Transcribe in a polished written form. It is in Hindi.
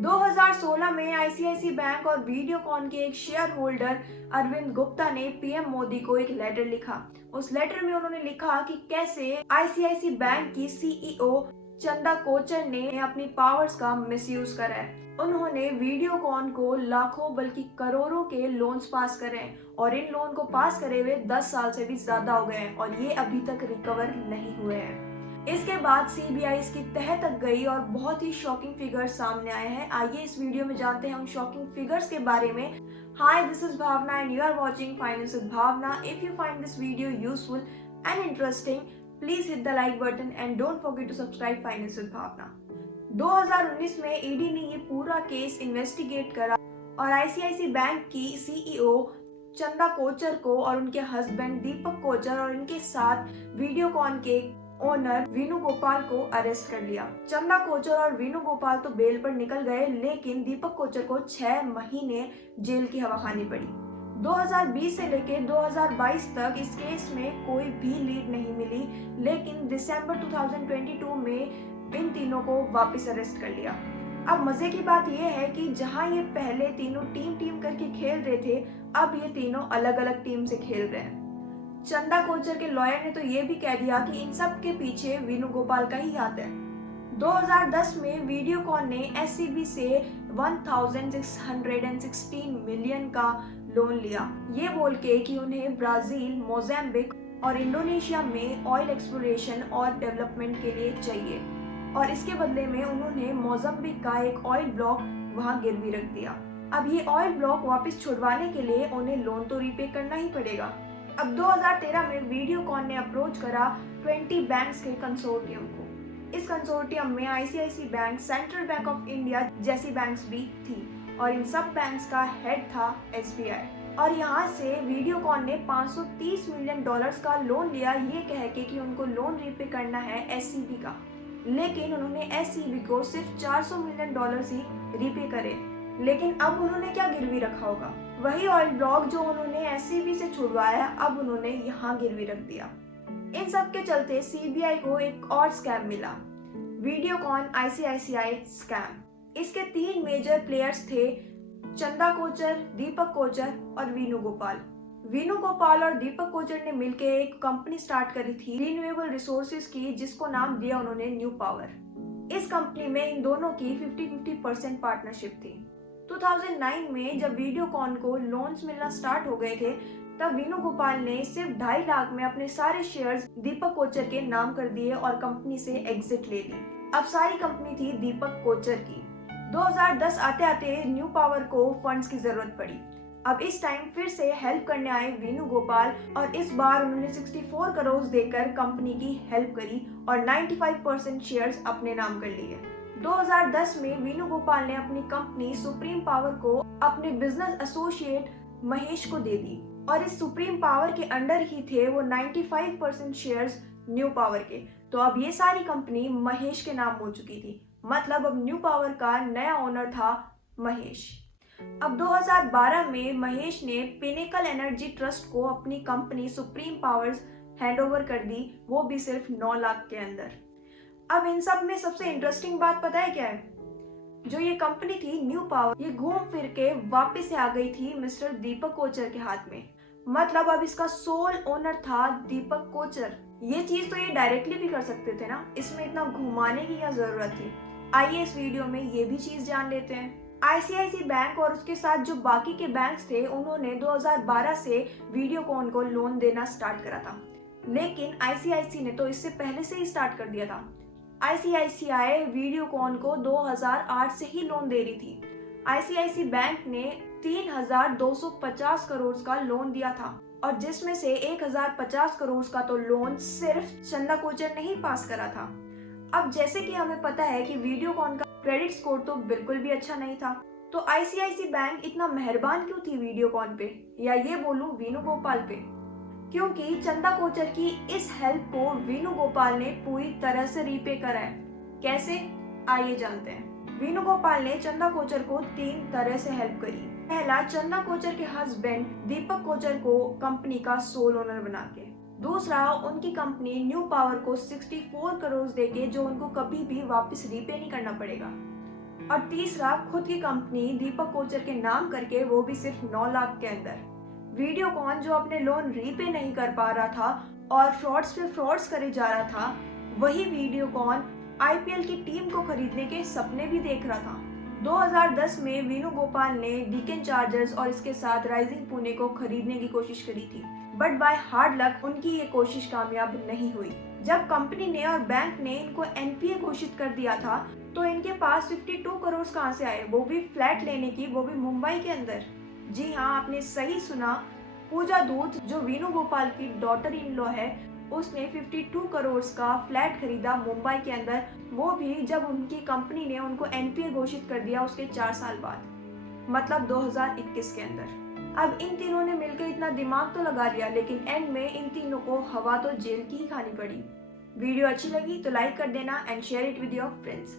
2016 में आईसीआईसी बैंक और वीडियोकॉन के एक शेयर होल्डर अरविंद गुप्ता ने पीएम मोदी को एक लेटर लिखा। उस लेटर में उन्होंने लिखा कि कैसे आईसीआईसी बैंक की सीईओ चंदा कोचर ने अपनी पावर्स का मिसयूज करा है। उन्होंने वीडियोकॉन को लाखों बल्कि करोड़ों के लोन्स पास करे हैं और इन लोन को पास करे हुए 10 साल से भी ज्यादा हो गए हैं और ये अभी तक रिकवर नहीं हुए हैं। इसके बाद सीबीआई इसकी तह तक गई और बहुत ही शॉकिंग फिगर्स सामने आए हैं। आइए इस वीडियो में जानते हैं उन शॉकिंग फिगर्स के बारे में। Hi, this is Bhavana and you are watching finance with Bhavana. If you find this video useful and interesting, please hit the like button and don't forget to subscribe finance with Bhavana. 2019 में ईडी ने ये पूरा केस इन्वेस्टिगेट करा और आईसीआईसी बैंक की सीईओ चंदा कोचर को और उनके हस्बैंड दीपक कोचर और इनके साथ वीडियोकॉन के ओनर वेणुगोपाल को अरेस्ट कर लिया। चंदा कोचर और वेणुगोपाल तो बेल पर निकल गए, लेकिन दीपक कोचर को 6 महीने जेल की हवा खानी पड़ी। 2020 से लेकर 2022 तक इस केस में कोई भी लीड नहीं मिली, लेकिन दिसंबर 2022 में इन तीनों को वापस अरेस्ट कर लिया। अब मजे की बात यह है कि जहां ये पहले तीनों टीम करके खेल रहे थे, अब ये तीनों अलग अलग टीम से खेल रहे हैं। चंदा कोचर के लॉयर ने तो ये भी कह दिया कि इन सब के पीछे वेणुगोपाल का ही हाथ है। 2010 में वीडियोकॉन ने एससीबी से 1616 मिलियन का लोन लिया, ये बोल के कि उन्हें ब्राजील, मोजाम्बिक और इंडोनेशिया में ऑयल एक्सप्लोरेशन और डेवलपमेंट के लिए चाहिए और इसके बदले में उन्होंने मोजाम्बिक का एक ऑयल ब्लॉक वहां गिरवी रख दिया। अब ये ऑयल ब्लॉक वापस छुड़वाने के लिए उन्हें लोन तो रीपे करना ही पड़ेगा। अब 2013 में वीडियोकॉन ने अप्रोच करा 20 बैंक्स के कंसोर्टियम को। इस कंसोर्टियम में ICIC bank, Central Bank of India जैसी बैंक्स भी थी और इन सब बैंक्स का हेड था एसबीआई। और यहाँ से वीडियोकॉन ने $530 मिलियन का लोन लिया, ये कह के कि उनको लोन रीपे करना है एससीबी का, लेकिन उन्होंने एससीबी को सिर्फ $400 मिलियन ही रीपे करे। लेकिन अब उन्होंने क्या गिरवी रखा होगा? वही ऑयल ब्लॉक जो उन्होंने एससीबी से छुड़वाया, अब उन्होंने यहाँ गिरवी रख दिया। इन सब के चलते सीबीआई को एक और स्कैम मिला, वीडियोकॉन आईसीआईसीआई स्कैम। इसके 3 मेजर प्लेयर्स थे, चंदा कोचर, दीपक कोचर और वेणुगोपाल। वेणुगोपाल और दीपक कोचर ने मिलकर एक कंपनी स्टार्ट करी थी रिन्यूएबल रिसोर्सेज की, जिसको नाम दिया उन्होंने न्यू पावर। इस कंपनी में इन दोनों की 50-50% पार्टनरशिप थी। 2009 में जब वीडियोकॉन को लोन्स मिलना स्टार्ट हो गए थे, तब वेणुगोपाल ने सिर्फ 2.5 लाख में अपने सारे शेयर्स दीपक कोचर के नाम कर दिए और कंपनी से एग्जिट ले ली। अब सारी कंपनी थी दीपक कोचर की। 2010 आते आते न्यू पावर को फंड्स की जरूरत पड़ी। अब इस टाइम फिर से हेल्प करने आए वेणुगोपाल और इस बार उन्होंने 64 करोड़ देकर कंपनी की हेल्प करी और 95% शेयर्स अपने नाम कर लिए। 2010 में वेणुगोपाल ने अपनी कंपनी सुप्रीम पावर को अपने बिजनेस एसोसिएट महेश को दे दी और इस सुप्रीम पावर के अंडर ही थे वो 95% शेयर्स न्यू पावर के। तो अब ये सारी कंपनी महेश के नाम हो चुकी थी, मतलब अब न्यू पावर का नया ओनर था महेश। अब 2012 में महेश ने पिनेकल एनर्जी ट्रस्ट को अपनी कंपनी सुप्रीम पावर्स हैंडओवर कर दी, वो भी सिर्फ 9 लाख के अंदर। अब इन सब में सबसे इंटरेस्टिंग बात पता है क्या है? जो ये कंपनी थी न्यू पावर, ये घूम फिर के वापस से आ गई थी मिस्टर दीपक कोचर के हाथ में, मतलब अब इसका सोल ओनर था दीपक कोचर। ये चीज तो ये डायरेक्टली भी कर सकते थे ना, इसमें इतना घुमाने की क्या जरूरत थी? आइए इस वीडियो में ये भी चीज जान लेते हैं। आईसीआईसी बैंक और उसके साथ जो बाकी के बैंक्स थे, उन्होंने 2012 से वीडियोकॉन को लोन देना स्टार्ट करा था, लेकिन आईसीआईसी ने तो इससे पहले से ही स्टार्ट कर दिया था। आईसीआईसीआई वीडियोकॉन को 2008 से ही लोन दे रही थी। आईसीआईसी बैंक ने 3250 करोड़ का लोन दिया था और जिसमें से 1050 करोड़ का तो लोन सिर्फ चंदा कोचर ने ही पास करा था। अब जैसे कि हमें पता है कि वीडियोकॉन का क्रेडिट स्कोर तो बिल्कुल भी अच्छा नहीं था, तो आईसीआईसी बैंक इतना मेहरबान क्यों थी वीडियोकॉन पे, या ये बोलूं वेणुगोपाल पे? क्योंकि चंदा कोचर की इस हेल्प को वेणुगोपाल ने पूरी तरह से रीपे करा है। कैसे? आइए जानते हैं। वेणुगोपाल ने चंदा कोचर को 3 तरह से हेल्प करी। पहला, चंदा कोचर के हस्बैंड दीपक कोचर को कंपनी का सोल ओनर बना के। दूसरा, उनकी कंपनी न्यू पावर को 64 करोड़ देके, जो उनको कभी भी वापस रीपे नहीं करना पड़ेगा। और तीसरा खुद की कंपनी दीपक कोचर के नाम करके, वो भी सिर्फ 9 लाख के अंदर। वीडियोकॉन जो अपने लोन रीपे नहीं कर पा रहा था और फ्रॉड्स पे फ्रॉड्स करे जा रहा था, वही वीडियोकॉन आईपीएल की टीम को खरीदने के सपने भी देख रहा था। 2010 में वेणुगोपाल ने डेक्कन चार्जर्स और इसके साथ राइजिंग पुणे को खरीदने की कोशिश करी थी, बट बाय हार्ड लक उनकी ये कोशिश कामयाब नहीं हुई। जब कंपनी ने और बैंक ने इनको एनपीए घोषित कर दिया था, तो इनके पास 52 करोड़ कहां से आए, वो भी फ्लैट लेने की, वो भी मुंबई के अंदर। जी हाँ, आपने सही सुना। पूजा दूत जो वेणुगोपाल की डॉटर इन लॉ है, उसने 52 करोड़ का फ्लैट खरीदा मुंबई के अंदर, वो भी जब उनकी कंपनी ने उनको एनपीए घोषित कर दिया उसके 4 साल बाद, मतलब 2021 के अंदर। अब इन तीनों ने मिलकर इतना दिमाग तो लगा लिया, लेकिन एंड में इन तीनों को हवा तो जेल की ही खानी पड़ी। वीडियो अच्छी लगी तो लाइक कर देना and share it with your friends.